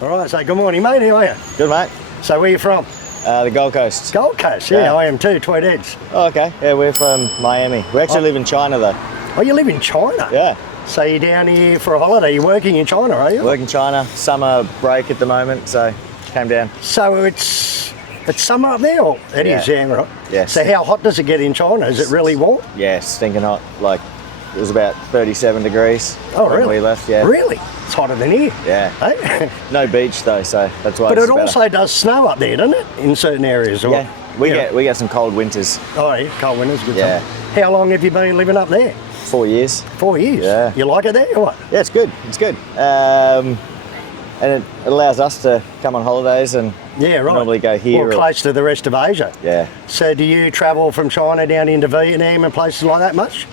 All right, so good morning, mate. How are you? Good, mate. So where are you from? The Gold Coast. Gold Coast, yeah, I am too, Tweed Heads. Oh, okay. Yeah, we're from Miami. We actually live in China, though. Oh, you live in China? Yeah. So you're down here for a holiday. You're working in China, are you? Work in China. Summer break at the moment, so came down. So it's summer up there? Or it is, yeah, right? Yes. So how hot does it get in China? Is it really warm? Yeah, stinking hot. Like, it was about 37 degrees when we left, yeah. Really? It's hotter than here. Yeah. Hey? No beach, though, so that's why But it's it also does snow up there, doesn't it? In certain areas? Or, yeah. We get some cold winters. Oh, yeah, cold winters, good Yeah. time. How long have you been living up there? 4 years. 4 years? Yeah. You like it there or what? Yeah, it's good. It's good. And it allows us to come on holidays and normally go here. Well, close to the rest of Asia. Yeah. So do you travel from China down into Vietnam and places like that much?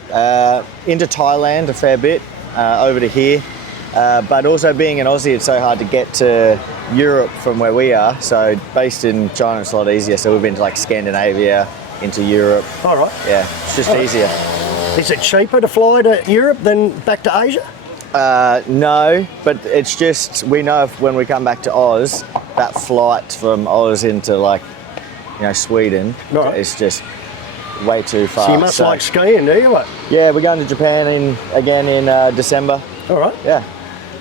Into Thailand a fair bit, over to here. But also being an Aussie, it's so hard to get to Europe from where we are. So based in China, it's a lot easier. So we've been to like Scandinavia, into Europe. All right. Yeah, it's just easier. Is it cheaper to fly to Europe than back to Asia? No, but it's just, we know if when we come back to Oz, that flight from Oz into like, Sweden, it's just way too far. So you must like skiing, do you? What? Yeah, we're going to Japan again in December. All right. Yeah.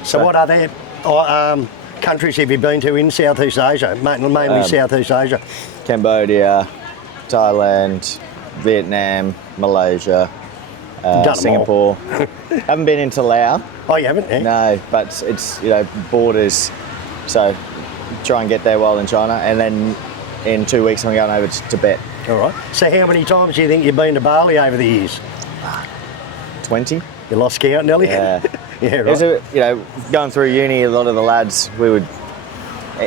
So what other countries have you been to in Southeast Asia? Mainly Southeast Asia. Cambodia, Thailand, Vietnam, Malaysia, Singapore. Haven't been into Laos. Oh, you haven't? Eh? No, but it's borders, so try and get there while in China, and then in 2 weeks I'm going over to Tibet. All right. So how many times do you think you've been to Bali over the years? 20. You lost count, Nelly? Yeah. Yeah, right. Going through uni, a lot of the lads, we would,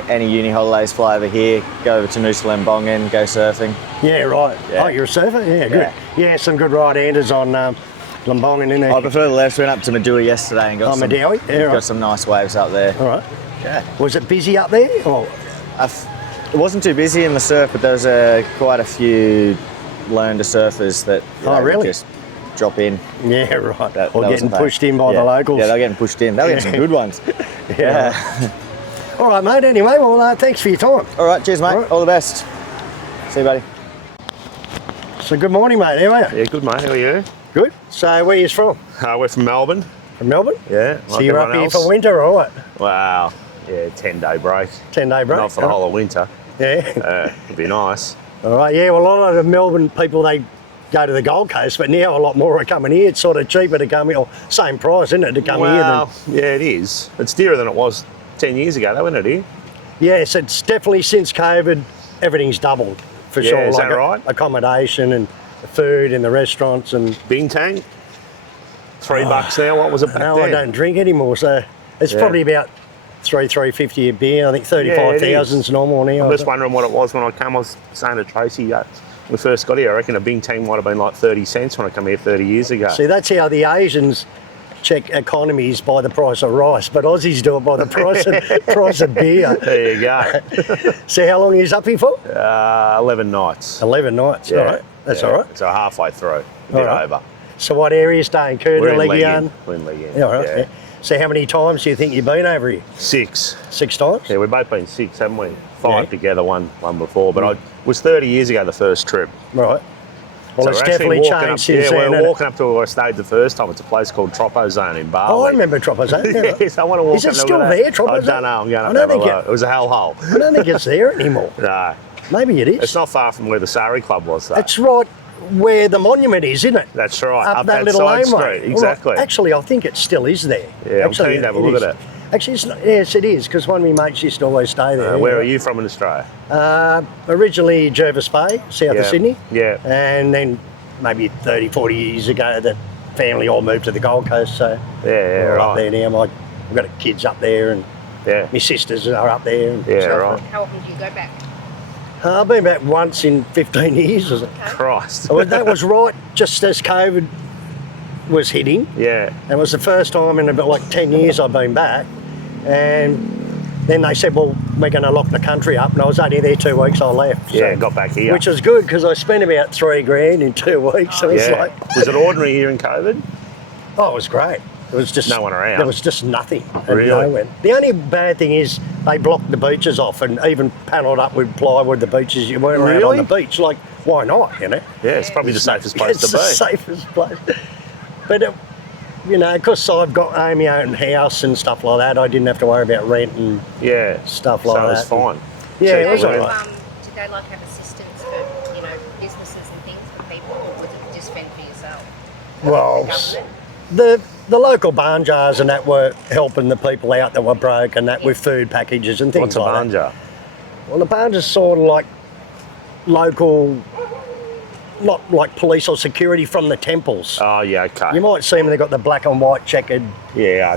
any uni holidays, fly over here, go over to Nusa Lembongan, go surfing. Yeah, right. Yeah. Oh, you're a surfer? Yeah, good. Yeah, some good right-handers on Lembongan, in there. I prefer the left. Went up to Madui yesterday and got got some nice waves up there. All right. Yeah. Was it busy up there? Or? It wasn't too busy in the surf, but there was quite a few learner surfers that just drop in. Yeah, right. That getting pushed in by the locals. Yeah, they're getting pushed in. They're getting some good ones. Yeah. All right, mate. Anyway, well, thanks for your time. All right, cheers, mate. All the best. See you, buddy. So, good morning, mate. How are you? Yeah, good, mate. How are you? Good. So, where are you from? We're from Melbourne. From Melbourne? Yeah. So, you're up here for winter or what? Wow. Yeah, 10-day break. 10-day break? Not for the whole of winter. Yeah. It'd be nice. All right, yeah. Well, a lot of the Melbourne people, they go to the Gold Coast, but now a lot more are coming here. It's sort of cheaper to come here, or same price, isn't it, to come here? Yeah, it is. It's dearer than it was 10 years ago, though, isn't it, here? Yes, it's definitely since COVID, everything's doubled, for sure. Is that right? Accommodation and the food in the restaurants and... Bintang? $3 now, what was it back then? No, I don't drink anymore, so it's probably about $3.50 a beer. I think 35,000 is normal now. I'm just wondering what it was when I came. I was saying to Tracy when we first got here, I reckon a Bintang might have been like 30 cents when I came here 30 years ago. See, that's how the Asians check economies, by the price of rice, but Aussies do it by the price of beer. There you go. So how long are you up here for? 11 nights. 11 nights, all right. That's all right. So halfway through, a bit over. So what area are you staying? Curtin, Legian? We're in Legian. Yeah, all right. Yeah. So how many times do you think you've been over here? 6. 6 times? Yeah, we've both been 6, haven't we? 5 together, one before. But it was 30 years ago, the first trip. Right. Well, so it's definitely changed since then. Yeah, we're walking up to where I stayed the first time. It's a place called Tropo Zone in Bali. Oh, I remember Tropo Zone. Yes, I want to walk up. Is it still there, Tropo Zone? I don't know. I'm going up there. It was a hellhole. I don't think it's there anymore. No. Maybe it is. It's not far from where the Sari Club was, though. It's right where the monument is, isn't it? That's right. Up that little laneway. Exactly. Well, actually, I think it still is there. Yeah, I'm keen to have a look at it. Actually, it's not, yes, it is, because one of my mates used to always stay there. Where are you from in Australia? Originally Jervis Bay, south of Sydney. Yeah. And then maybe 30, 40 years ago, the family all moved to the Gold Coast, so we're up there now. I've got kids up there, and my sisters are up there. And right. How often do you go back? I've been back once in 15 years. Okay. Christ. Well, that was right just as COVID was hitting. Yeah. And it was the first time in about like 10 years I've been back. And then they said, well, we're going to lock the country up. And I was only there 2 weeks, I left. Yeah, got back here. Which was good, because I spent about $3 grand in 2 weeks. So it's like... Was it ordinary here in COVID? Oh, it was great. There was just no one around. There was just nothing. Really? Nowhere. The only bad thing is they blocked the beaches off and even panelled up with plywood the beaches. You weren't around on the beach. Like, why not? You know? Yeah, it's probably the safest place to be. It's the safest place. But you know, because I've got my own house and stuff like that, I didn't have to worry about rent and stuff like that. So it was fine. Yeah, it was Do alright. they like have assistance for, you know, businesses and things for people, or was it just fend for yourself? Well, the local barn jars and that were helping the people out that were broke and that with food packages and things What's a like barn that. jar? Well, the barn jar's sort of like local, not like police or security from the temples. Oh, yeah, okay. You might see them, they've got the black and white checkered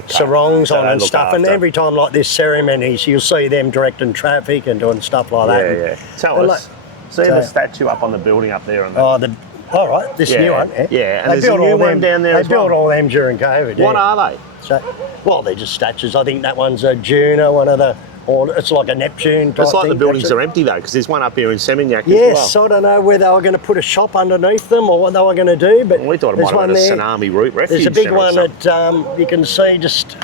sarongs So on they and look stuff, and after. every time like this ceremonies, you'll see them directing traffic and doing stuff like that. Yeah. Tell us. See the statue up on the building up there? All right, this new one. Yeah, and there's a new one down there as well. They built all them during COVID. What are they? So, well, they're just statues. I think that one's a Juno, one of the, or it's like a Neptune type It's like thing, the buildings actually. are empty though, because there's one up here in Seminyak Yes, as well. I don't know whether they were going to put a shop underneath them or what they were going to do, but We thought it there's might have one been a there. tsunami route refuge. There's a big centre or one something. that you can see just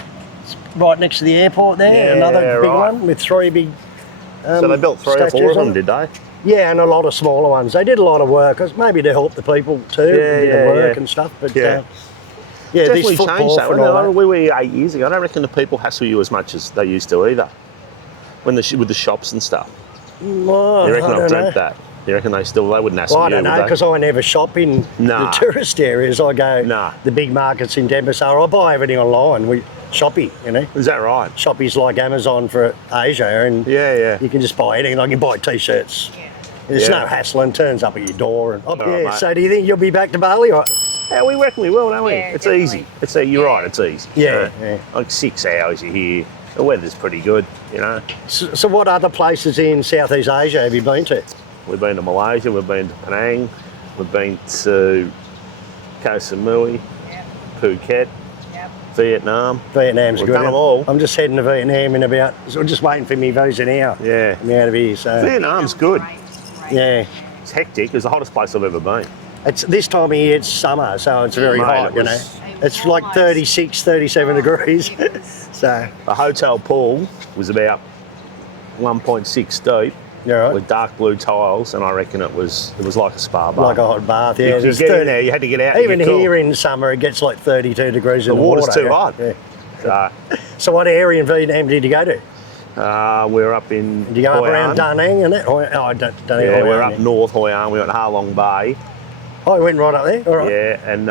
right next to the airport there. Yeah, Another big right. one with three big. So they built 3 or 4 of statues them, on it. did they? Yeah, and a lot of smaller ones. They did a lot of work, maybe to help the people too, the work and stuff. But Yeah. this Definitely football changed that. and all that. We were here 8 years ago. I don't reckon the people hassle you as much as they used to either. When with the shops and stuff. Well, You reckon I I've don't dreamt know. that? You reckon they wouldn't hassle Well, I you, don't know, would they? because I never shop in the tourist areas. I go the big markets in Denver. I buy everything online. We Shopee, you know. Is that right? Shopee's like Amazon for Asia, and you can just buy anything. Like you buy T-shirts. There's no hassling. Turns up at your door. And right, so do you think you'll be back to Bali? Or? Yeah, we reckon we will, don't we? Yeah, It's definitely. easy. You're right. It's easy. Yeah, You know? Like 6 hours you're here. The weather's pretty good, you know. So what other places in Southeast Asia have you been to? We've been to Malaysia. We've been to Penang. We've been to Koh Samui, Phuket, Vietnam. Vietnam's We've good. done them all. I'm just heading to Vietnam in about. So I'm just waiting for me visa now. Yeah. I'm out of here. So Vietnam's good. yeah. It's hectic. It's the hottest place I've ever been. It's this time of year. It's summer, so it's very Mate, hot. it You know, was- it's like 36, 37 degrees. So The hotel pool was about 1.6 deep right. with dark blue tiles, and I reckon it was like a spa bath. like a hot bath. Yeah, If you it's get in there, you had to get out. and Even get cool. here in summer, it gets like 32 degrees the in the water's water. too yeah. hot. Yeah. So what area in Vietnam did you go to? We're up in. Did you go up around Da Nang and that? Oh, Danang. Yeah, we're up north Hoi An. We went to Ha Long Bay. Oh, you went right up there. All right. Yeah, and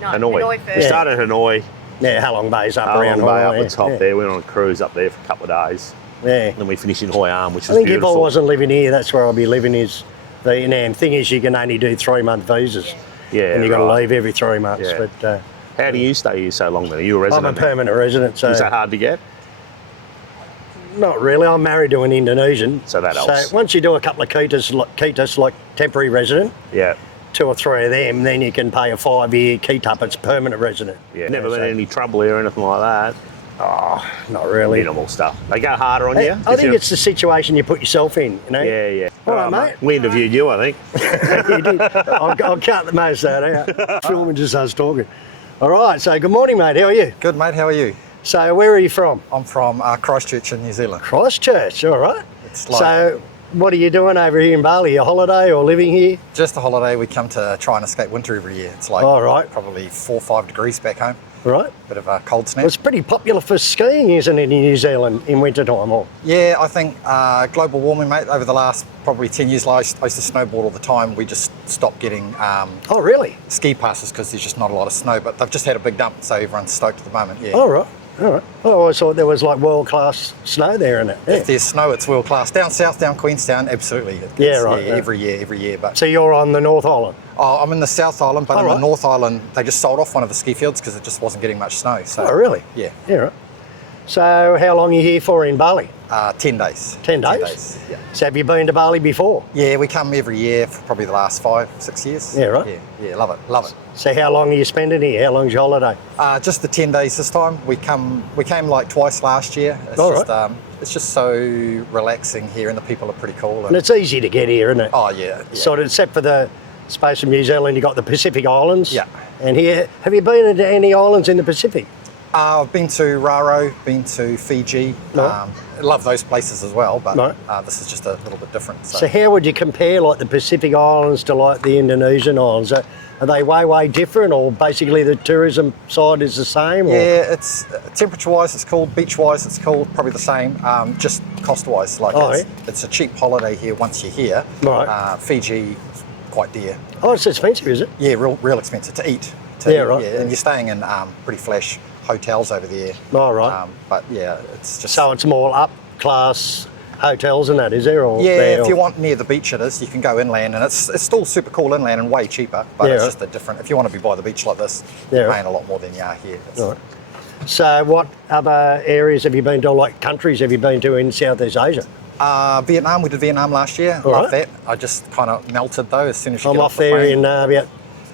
Hanoi first. We started in Hanoi. Yeah, How Long Bay's up Ha around Long Bay Hoi An, up the top there. We went on a cruise up there for a couple of days. Yeah. And then we finished in Hoi An, which I was think beautiful. if I wasn't living here, that's where I'll be living is Vietnam. Thing is, you can only do 3-month visas. Yeah, And you've got to right. leave every 3 months. Yeah. But How do you stay here so long then? Are you a I'm resident? a permanent resident, so Is that hard to get? not really. I'm married to an Indonesian. So that helps. So once you do a couple of kitas like temporary resident, Yeah. 2 or 3 of them, then you can pay a 5-year ketup. It's permanent resident. Yeah. Never been so- in any trouble here or anything like that. Oh, not really. Minimal stuff. They go harder on you. I think it's the situation you put yourself in, you know? Yeah, yeah. All right, mate. We interviewed you, I think. You did. I'll cut the most of that out. Film and just us talking. All right, so good morning, mate. How are you? Good, mate. How are you? So where are you from? I'm from Christchurch in New Zealand. Christchurch, all right. It's like So what are you doing over here in Bali? A holiday or living here? just a holiday. We come to try and escape winter every year. It's like All right. probably 4 or 5 degrees back home. Right. Bit of a cold snap. It's pretty popular for skiing, isn't it, in New Zealand in winter time? Or Yeah, I think global warming, mate, over the last probably 10 years, I used to snowboard all the time. We just stopped getting oh, really? ski passes because there's just not a lot of snow, but they've just had a big dump, so everyone's stoked at the moment, yeah. All right. All right. I always thought there was like world-class snow there in it. Yeah. If there's snow, it's world class. Down south, down Queenstown, absolutely. Yeah, right, yeah. Every year. But So you're on the North Island? I'm in the South Island, but Oh, in right. the North Island, they just sold off one of the ski fields because it just wasn't getting much snow. So Oh, really? Yeah. Yeah, right. So how long are you here for in Bali? 10 days. 10 days? Yeah. So have you been to Bali before? Yeah, we come every year for probably the last 5-6 years. Yeah, right. Yeah, love it. So how long are you spending here? How long's your holiday? Just the 10 days this time. We came like twice last year. It's All just right. it's just so relaxing here, and the people are pretty cool. And it's easy to get here, isn't it? Oh yeah. Sort of, except for the suppose from New Zealand you got the Pacific Islands. Yeah. And here, have you been into any islands in the Pacific? I've been to Raro, been to Fiji. Right. Love those places as well, but Right. this is just a little bit different. So how would you compare like the Pacific Islands to like the Indonesian islands? Are they way different, or basically the tourism side is the same? Or? Yeah, it's temperature-wise, it's cool. Beach-wise, it's cool. Probably the same. Just cost-wise, like it's a cheap holiday here once you're here. Right. Fiji, quite dear. Oh, it's expensive, is it? Yeah, real expensive to eat. Right. Yeah, and you're staying in pretty flash hotels over there. Oh, right. But yeah, it's just. So it's more up-class hotels and that, is there? Or yeah, there, if you or? want near the beach it is, you can go inland, and it's still super cool inland and way cheaper, but it's just a different, if you want to be by the beach like this, you're paying a lot more than you are here. Right. So what other areas have you been to, like countries have you been to in Southeast Asia? Vietnam, we did Vietnam last year. Loved that. I just kind of melted though as soon as you I'm get off there in about,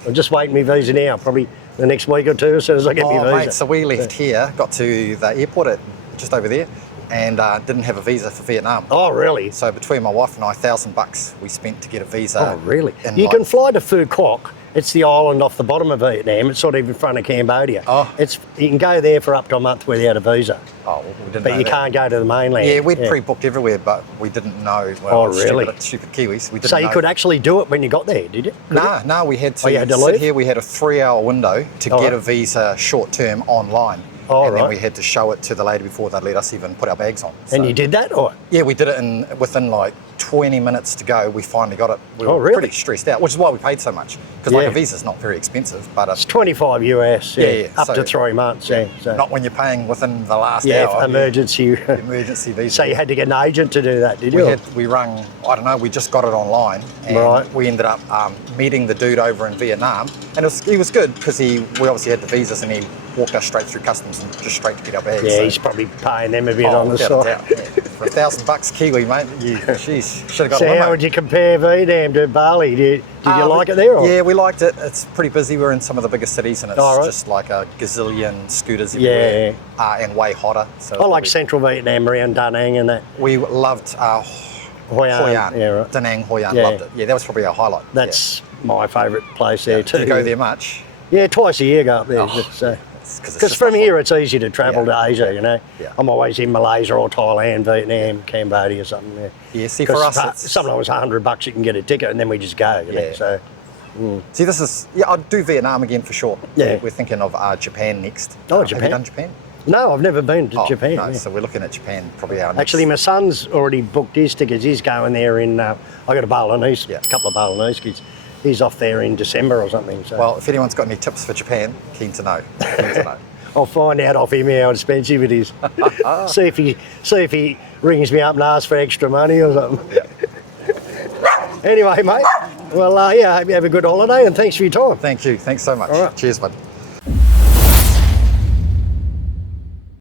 I'm just waiting my visa now, probably the next week or two as soon as I get my visa. Mate, so we left here, got to the airport just over there, and didn't have a visa for Vietnam. Oh, really? So between my wife and I, $1,000 we spent to get a visa. Oh, really? You can fly to Phu Quoc. It's the island off the bottom of Vietnam. It's sort of in front of Cambodia. Oh. You can go there for up to a month without a visa. Oh, well, we didn't But know you that. can't go to the mainland. Yeah, we'd pre-booked everywhere, but we didn't know. Well, Oh, really? Stupid Kiwis. We didn't So you know. could actually do it when you got there, did you? No, we had to, you had to sit leave? here. We had a 3-hour window to get right. a visa short-term online. Oh, and then right. we had to show it to the lady before they'd let us even put our bags on. And you did that, or? Yeah, we did it within like 20 minutes to go. We finally got it. We were really? pretty stressed out, which is why we paid so much. Because like a visa's not very expensive, but It's 25 US, up so- to 3 months. Yeah, so. not when you're paying within the last Yeah, hour. emergency. Emergency visa. So you had to get an agent to do that, did you? We rung, I don't know, we just got it online, and Right. we ended up meeting the dude over in Vietnam, and he was good because we obviously had the visas, and he walked us straight through customs and just straight to get our bags. Yeah, so. he's probably paying them a bit on the without a side. doubt, yeah. For $1,000 Kiwi, mate, jeez, should have got So a limo. how would you compare Vietnam to Bali? Did you like it there? Or? Yeah, we liked it. It's pretty busy. We're in some of the biggest cities, and it's Oh, right. just like a gazillion scooters everywhere, and way hotter. So I like central Vietnam around Da Nang and that. we loved Hoi An. Hoi An, Yeah, right. Da Nang, Hoi An, Yeah. loved it. Yeah, that was probably our highlight. That's my favourite place there too. Did you go there much? Yeah, twice a year go up there. Because from here it's easy to travel to Asia, you know. Yeah. I'm always in Malaysia or Thailand, Vietnam, Cambodia or something. Yeah, Yeah, see, for us, sometimes $100 you can get a ticket and then we just go. You know, Yeah. so see, this is, I'd do Vietnam again for sure. Yeah. We're thinking of Japan next. Oh, Have Japan? you done Japan? no, I've never been to Japan. No, yeah. so we're looking at Japan, probably our next. Actually, my son's already booked his tickets. He's going there in. I got a Balinese, a couple of Balinese kids. He's off there in December or something. So Well, if anyone's got any tips for Japan, keen to know. Keen to know. I'll find out off him how expensive it is. see if he rings me up and asks for extra money or something. Anyway, mate. Well, I hope you have a good holiday and thanks for your time. Thank you. Thanks so much. All right. Cheers, bud.